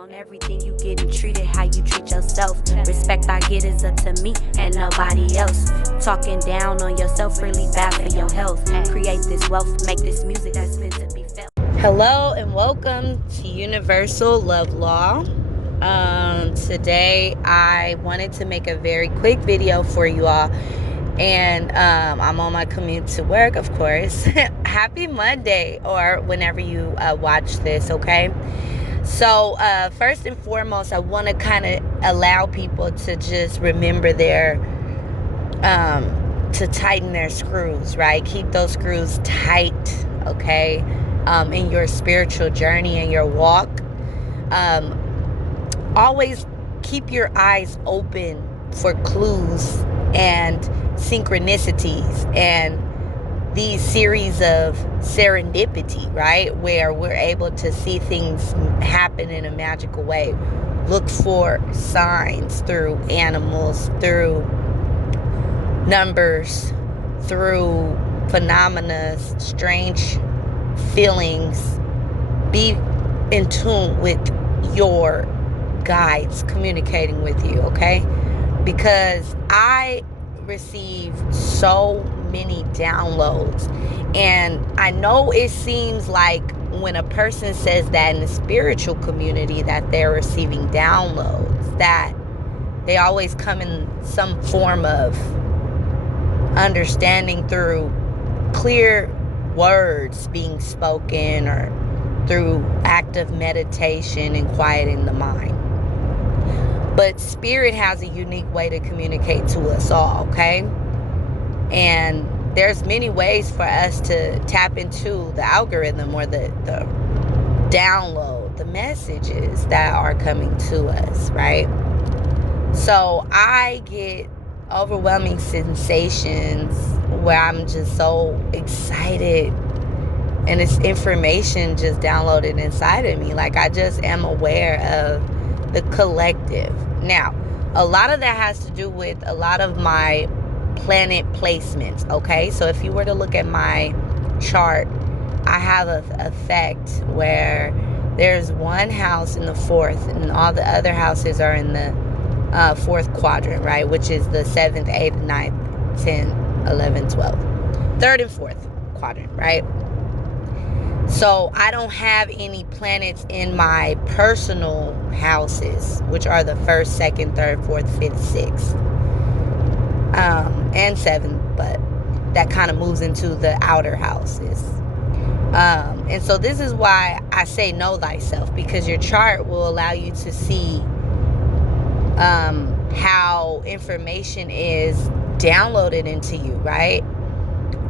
On everything you getting treated how you treat yourself. Respect I get is up to me and nobody else. Talking down on yourself really bad for your health. Create this wealth, make this music that's meant to be felt. Hello and welcome to Universal Love Law. Today I wanted to make a very quick video for you all. And I'm on my commute to work, of course. Happy Monday, or whenever you watch this, okay? So first and foremost, I want to kind of allow people to just remember to tighten their screws, right? Keep those screws tight, okay? In your spiritual journey and your walk. Always keep your eyes open for clues and synchronicities and these series of serendipity, right? Where we're able to see things happen in a magical way. Look for signs through animals, through numbers, through phenomena, strange feelings. Be in tune with your guides communicating with you, okay? Because I received so many downloads, and I know it seems like when a person says that in the spiritual community that they're receiving downloads, that they always come in some form of understanding through clear words being spoken or through active meditation and quieting the mind. But spirit has a unique way to communicate to us all, okay? And there's many ways for us to tap into the algorithm or the download, the messages that are coming to us, right? So I get overwhelming sensations where I'm just so excited and it's information just downloaded inside of me. Like I just am aware of the collective. Now, a lot of that has to do with a lot of my planet placements, okay? So if you were to look at my chart, I have an effect where there's one house in the fourth and all the other houses are in the fourth quadrant, right? Which is the 7th, 8th, 9th, 10th, 11th, 12th. Third and fourth quadrant, right? So I don't have any planets in my personal houses, which are the 1st, 2nd, 3rd, 4th, 5th, 6th, and 7th, but that kind of moves into the outer houses. And so this is why I say know thyself, because your chart will allow you to see how information is downloaded into you, right?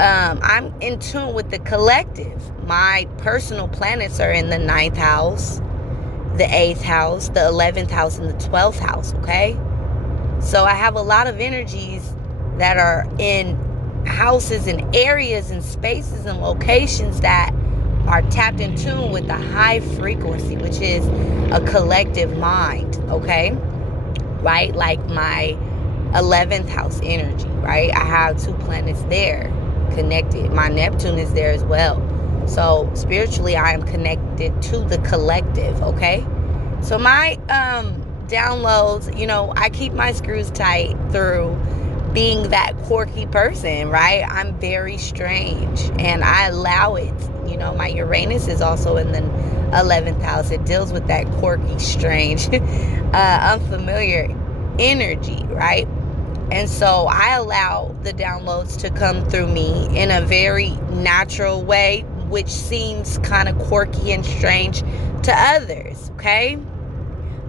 I'm in tune with the collective. My personal planets are in the 9th house, the 8th house, the 11th house, and the 12th house, okay? So I have a lot of energies that are in houses and areas and spaces and locations that are tapped in tune with the high frequency, which is a collective mind, okay? Right? Like my 11th house energy, right? I have 2 planets there connected. My Neptune is there as well. So spiritually I am connected to the collective, okay? So my downloads, you know, I keep my screws tight through being that quirky person, right? I'm very strange and I allow it. You know, my Uranus is also in the 11th house. It deals with that quirky, strange, unfamiliar energy, right? And so I allow the downloads to come through me in a very natural way, which seems kind of quirky and strange to others, okay?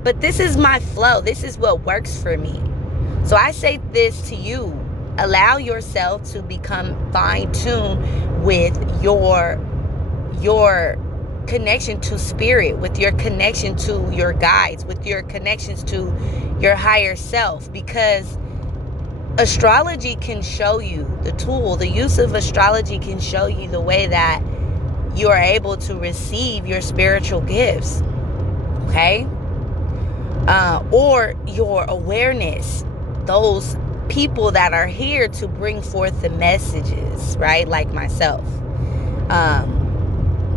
But this is my flow. This is what works for me. So I say this to you. Allow yourself to become fine-tuned with your connection to spirit, with your connection to your guides, with your connections to your higher self, because astrology can show you the tool. The use of astrology can show you the way that you are able to receive your spiritual gifts, okay? Or your awareness, those people that are here to bring forth the messages, right? Like myself.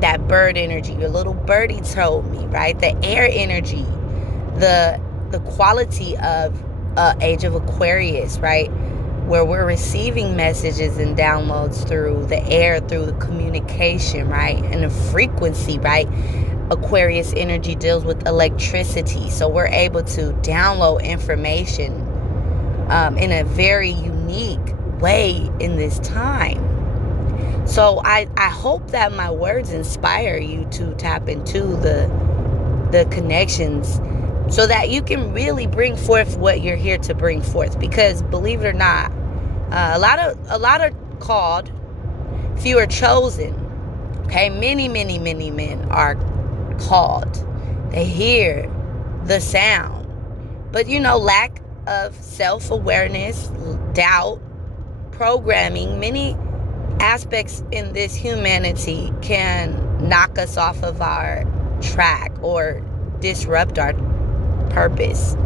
that bird energy. Your little birdie told me, right? The air energy, the quality of age of Aquarius, right? Where we're receiving messages and downloads through the air, through the communication, right? And the frequency, right? Aquarius energy deals with electricity. So we're able to download information in a very unique way in this time. So I hope that my words inspire you to tap into the connections so that you can really bring forth what you're here to bring forth. Because believe it or not, a lot are called, few are chosen. Okay, many men are called. They hear the sound, but lack of self-awareness, doubt, programming, many aspects in this humanity can knock us off of our track or disrupt our purpose.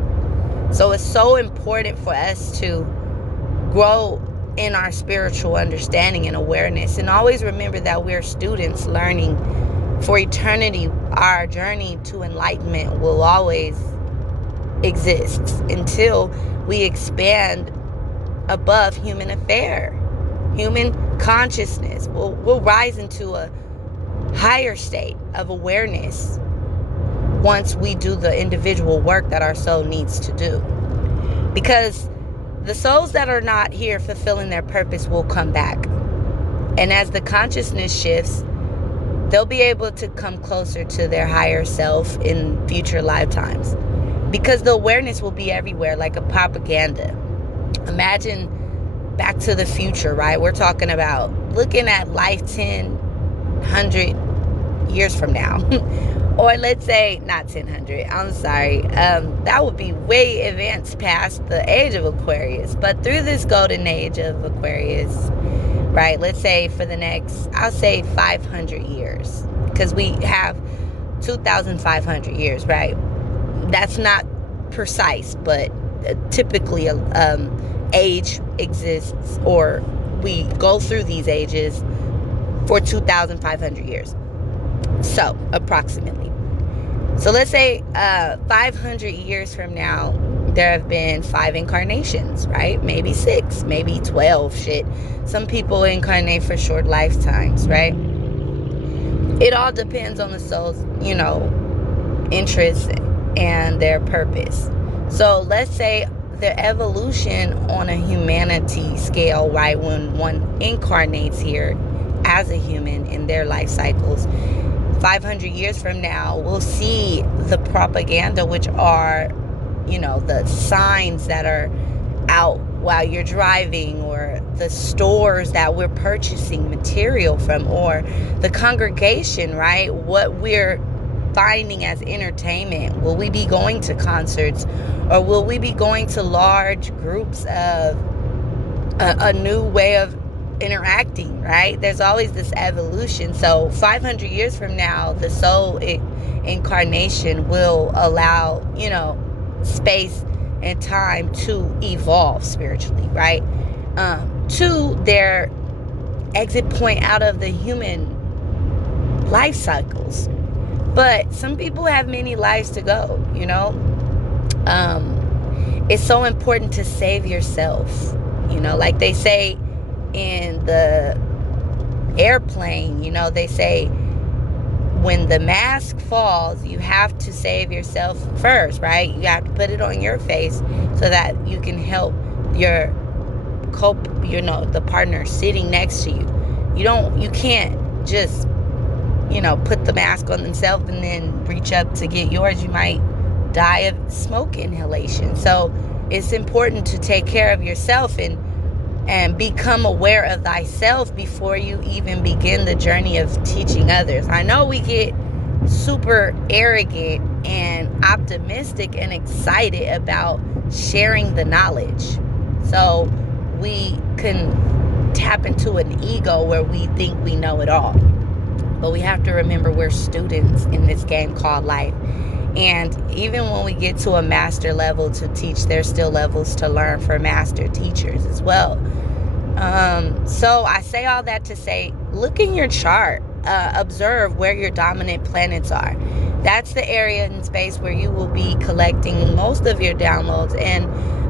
So it's so important for us to grow in our spiritual understanding and awareness, and always remember that we're students learning for eternity. Our journey to enlightenment will always exist until we expand above human affair. Human consciousness will rise into a higher state of awareness once we do the individual work that our soul needs to do. Because the souls that are not here fulfilling their purpose will come back. And as the consciousness shifts, they'll be able to come closer to their higher self in future lifetimes. Because the awareness will be everywhere, like a propaganda. Imagine Back to the Future, right? We're talking about looking at life 10, 100 years from now. Or let's say, not 1000, I'm sorry. That would be way advanced past the age of Aquarius. But through this golden age of Aquarius, right? Let's say for the next, I'll say 500 years. Because we have 2,500 years, right? That's not precise, but typically age exists, or we go through these ages for 2,500 years. So, approximately. So, let's say 500 years from now, there have been 5 incarnations, right? Maybe 6, maybe 12, shit. Some people incarnate for short lifetimes, right? It all depends on the soul's, interests and their purpose. So, let's say the evolution on a humanity scale, right, when one incarnates here as a human in their life cycles, 500 years from now, we'll see the propaganda, which are, the signs that are out while you're driving, or the stores that we're purchasing material from, or the congregation, right? What we're finding as entertainment. Will we be going to concerts, or will we be going to large groups of a new way of interacting, right? There's always this evolution. So 500 years from now, the soul incarnation will allow, space and time to evolve spiritually, right? To their exit point out of the human life cycles. But some people have many lives to go, It's so important to save yourself, like they say in the airplane, they say when the mask falls, you have to save yourself first, right? You have to put it on your face so that you can help your the partner sitting next to you. You can't just put the mask on themselves and then reach up to get yours. You might die of smoke inhalation. So it's important to take care of yourself and become aware of thyself before you even begin the journey of teaching others. I know we get super arrogant and optimistic and excited about sharing the knowledge. So we can tap into an ego where we think we know it all. But we have to remember we're students in this game called life. And even when we get to a master level to teach, there's still levels to learn for master teachers as well. So I say all that to say, look in your chart. observe where your dominant planets are. That's the area in space where you will be collecting most of your downloads, and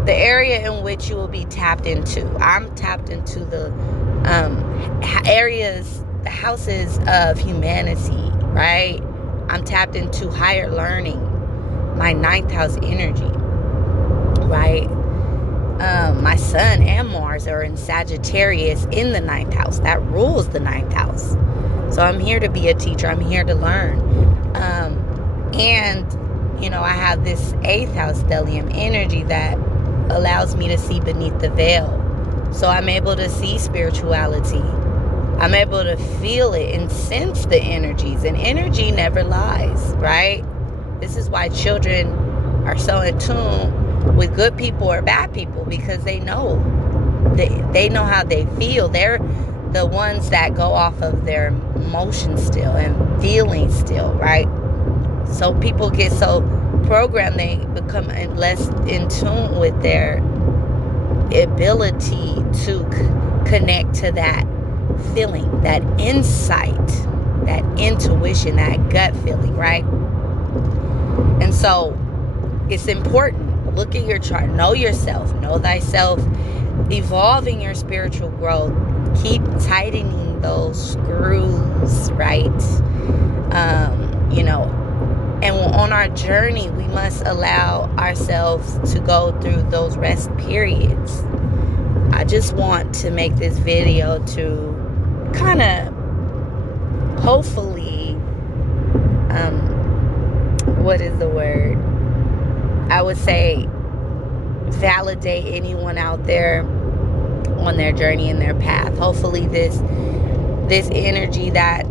the area in which you will be tapped into. I'm tapped into the areas, the houses of humanity, right? I'm tapped into higher learning, my ninth house energy, right? My sun and Mars are in Sagittarius in the ninth house. That rules the ninth house. So I'm here to be a teacher. I'm here to learn. And, I have this eighth house stellium energy that allows me to see beneath the veil. So I'm able to see spirituality. I'm able to feel it and sense the energies. And energy never lies, right? This is why children are so in tune with good people or bad people, because they know how they feel. They're the ones that go off of their emotions still and feelings still, right? So people get so programmed, they become less in tune with their ability to connect to that feeling, that insight, that intuition, that gut feeling, right? And so it's important. Look at your chart. Know yourself. Know thyself. Evolving your spiritual growth. Keep tightening those screws, right? And on our journey, we must allow ourselves to go through those rest periods. I just want to make this video to kind of hopefully, what is the word? I would say validate anyone out there on their journey and their path. Hopefully this energy that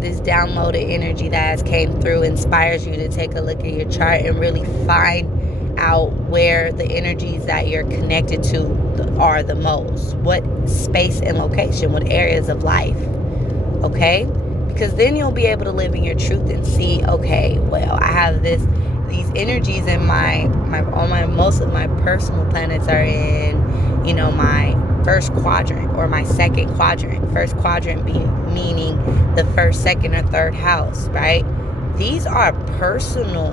this downloaded energy that has came through inspires you to take a look at your chart and really find out where the energies that you're connected to are the most. What space and location, what areas of life, okay? Because then you'll be able to live in your truth and see, okay, well, I have these energies in most of my personal planets are in, my first quadrant or my second quadrant. First quadrant meaning the first, second, or third house, right? These are personal,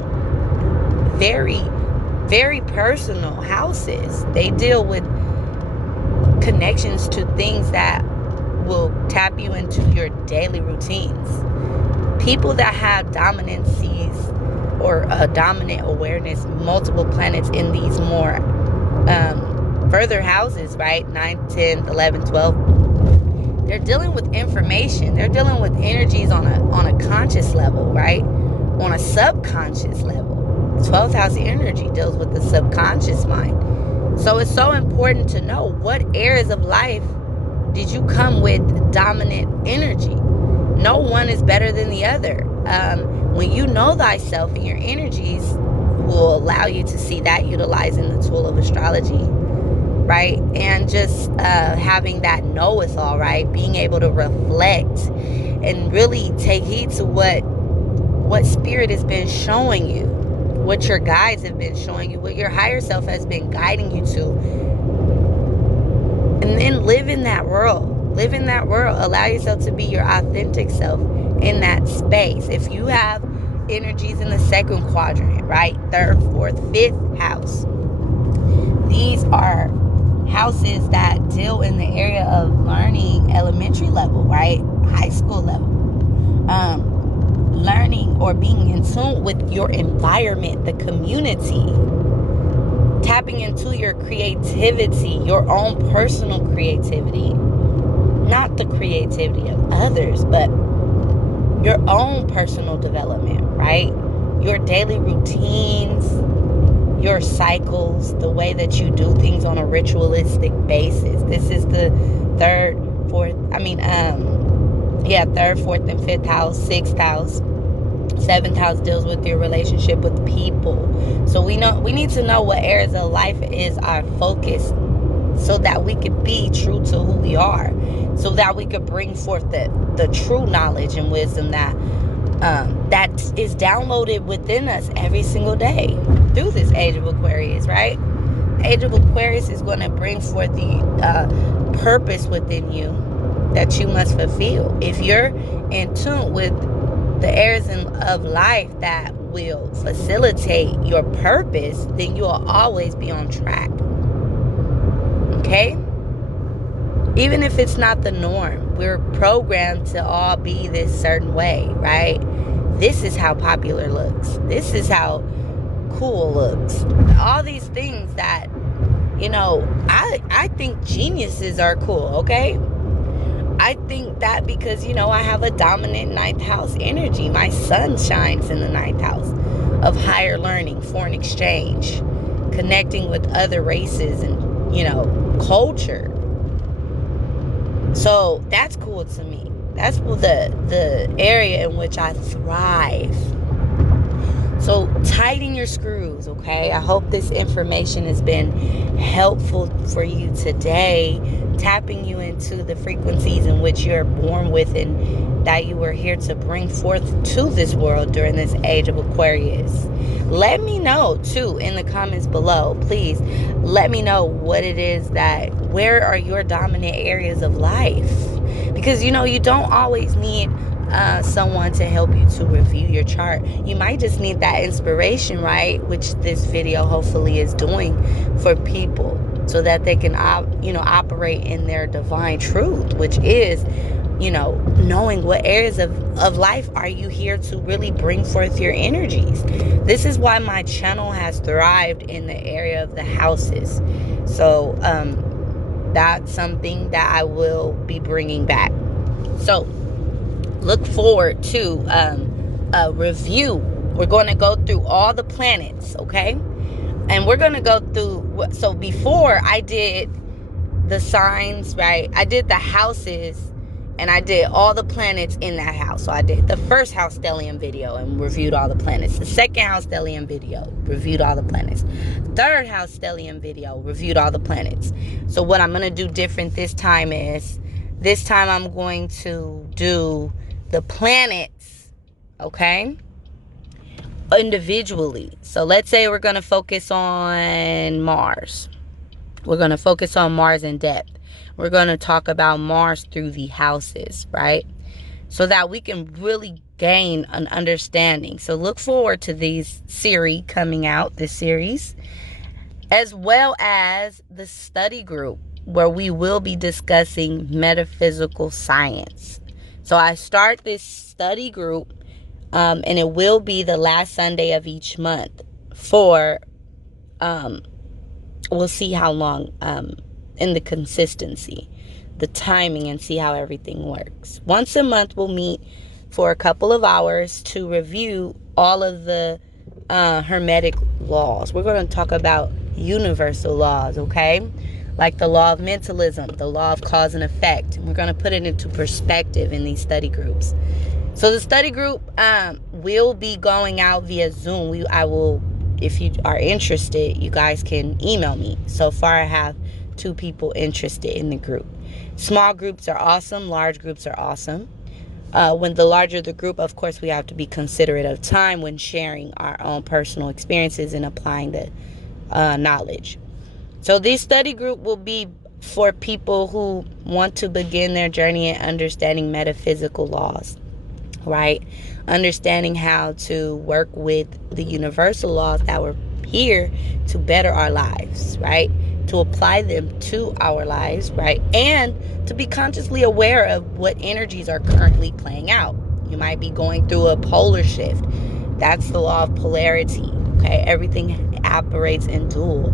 very, very personal houses. They deal with connections to things that will tap you into your daily routines. People that have dominancies or a dominant awareness, multiple planets in these more further houses, right? 9, 10, 11, 12. They're dealing with information. They're dealing with energies on a conscious level, right? On a subconscious level. 12th house energy deals with the subconscious mind. So it's so important to know what areas of life did you come with dominant energy. No one is better than the other. When you know thyself and your energies will allow you to see that utilizing the tool of astrology, right? And just having that know-it-all, right? Being able to reflect and really take heed to what spirit has been showing you, what your guides have been showing you, what your higher self has been guiding you to. And then live in that world. Live in that world. Allow yourself to be your authentic self in that space. If you have energies in the second quadrant, right? Third, fourth, fifth house. These are houses that deal in the area of learning elementary level, right? High school level. Learning or being in tune with your environment, the community. Tapping into your creativity, your own personal creativity. Not the creativity of others, but your own personal development, right? Your daily routines, your cycles, the way that you do things on a ritualistic basis. This is the third, fourth, and fifth house, sixth house. Seventh house deals with your relationship with people. So we need to know what areas of life is our focus, so that we could be true to who we are, so that we could bring forth the true knowledge and wisdom that is downloaded within us every single day through this age of Aquarius, right? Age of Aquarius is going to bring forth the purpose within you, that you must fulfill. If you're in tune with the areas of life that will facilitate your purpose, then you will always be on track. Okay? Even if it's not the norm, we're programmed to all be this certain way, right? This is how popular looks. This is how cool looks. All these things that, I think geniuses are cool, okay? I think that because, I have a dominant ninth house energy. My sun shines in the ninth house of higher learning, foreign exchange, connecting with other races and, culture. So that's cool to me. That's the area in which I thrive. So tighten your screws, okay? I hope this information has been helpful for you today, tapping you into the frequencies in which you're born with and that you were here to bring forth to this world during this age of Aquarius. Let me know, too, in the comments below. Please let me know what it is where are your dominant areas of life? Because, you don't always need someone to help you to review your chart. You might just need that inspiration, right? Which this video hopefully is doing for people so that they can, operate in their divine truth, which is, knowing what areas of life are you here to really bring forth your energies. This is why my channel has thrived in the area of the houses. So that's something that I will be bringing back. So look forward to a review. We're going to go through all the planets, okay? And we're going to go through, so before I did the signs, right? I did the houses and I did all the planets in that house. So I did the first house stellium video and reviewed all the planets. The second house stellium video, reviewed all the planets. Third house stellium video, reviewed all the planets. So what I'm going to do different this time is, this time I'm going to do the planets, okay, individually. So let's say we're going to focus on Mars. We're going to focus on Mars in depth. We're going to talk about Mars through the houses, right? So that we can really gain an understanding. So look forward to these series coming out, this series, as well as the study group where we will be discussing metaphysical science. So I start this study group and it will be the last Sunday of each month for, we'll see how long, in the consistency, the timing, and see how everything works. Once a month, we'll meet for a couple of hours to review all of the hermetic laws. We're going to talk about universal laws, okay? Like the law of mentalism, the law of cause and effect. And we're going to put it into perspective in these study groups. So the study group will be going out via Zoom. I will, if you are interested, you guys can email me. So far, I have 2 people interested in the group. Small groups are awesome. Large groups are awesome. When the larger the group, of course, we have to be considerate of time when sharing our own personal experiences and applying the knowledge. So this study group will be for people who want to begin their journey in understanding metaphysical laws, right? Understanding how to work with the universal laws that were here to better our lives, right? To apply them to our lives, right? And to be consciously aware of what energies are currently playing out. You might be going through a polar shift. That's the law of polarity, okay? Everything operates in dual.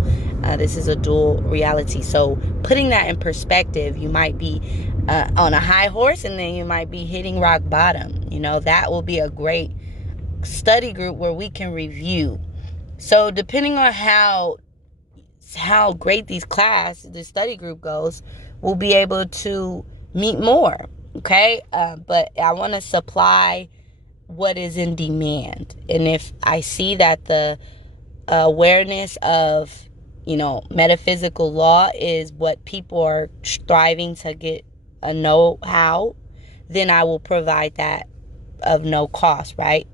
This is a dual reality. So putting that in perspective, you might be on a high horse and then you might be hitting rock bottom. That will be a great study group where we can review. So depending on how great the study group goes, we'll be able to meet more, okay? But I want to supply what is in demand. And if I see that the awareness of, metaphysical law is what people are striving to get a know-how, then I will provide that of no cost, right?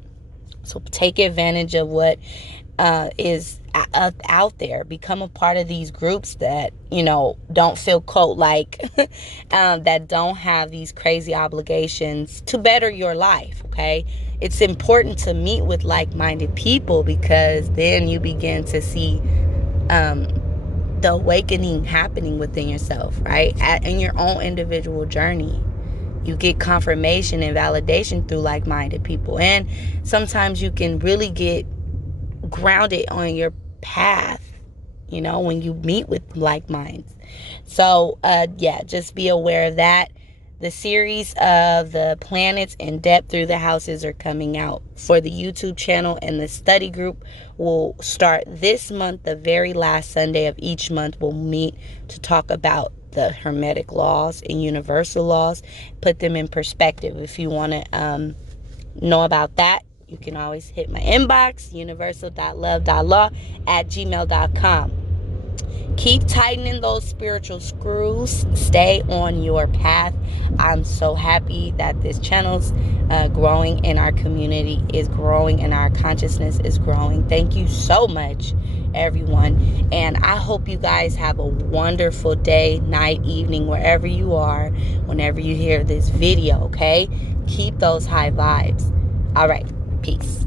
So take advantage of what is out there. Become a part of these groups that, don't feel cult like, that don't have these crazy obligations to better your life, okay? It's important to meet with like-minded people, because then you begin to see the awakening happening within yourself, right? In your own individual journey. You get confirmation and validation through like-minded people. And sometimes you can really get grounded on your path, when you meet with like minds. So, yeah, just be aware of that. The series of the planets in depth through the houses are coming out for the YouTube channel, and the study group will start this month. The very last Sunday of each month, we'll meet to talk about the Hermetic laws and universal laws, put them in perspective. If you want to know about that, you can always hit my inbox, universal.love.law@gmail.com. Keep tightening those spiritual screws. Stay on your path. I'm so happy that this channel's growing, and our community is growing, and our consciousness is growing. Thank you so much, everyone. And I hope you guys have a wonderful day, night, evening, wherever you are, whenever you hear this video, okay? Keep those high vibes. All right. Peace.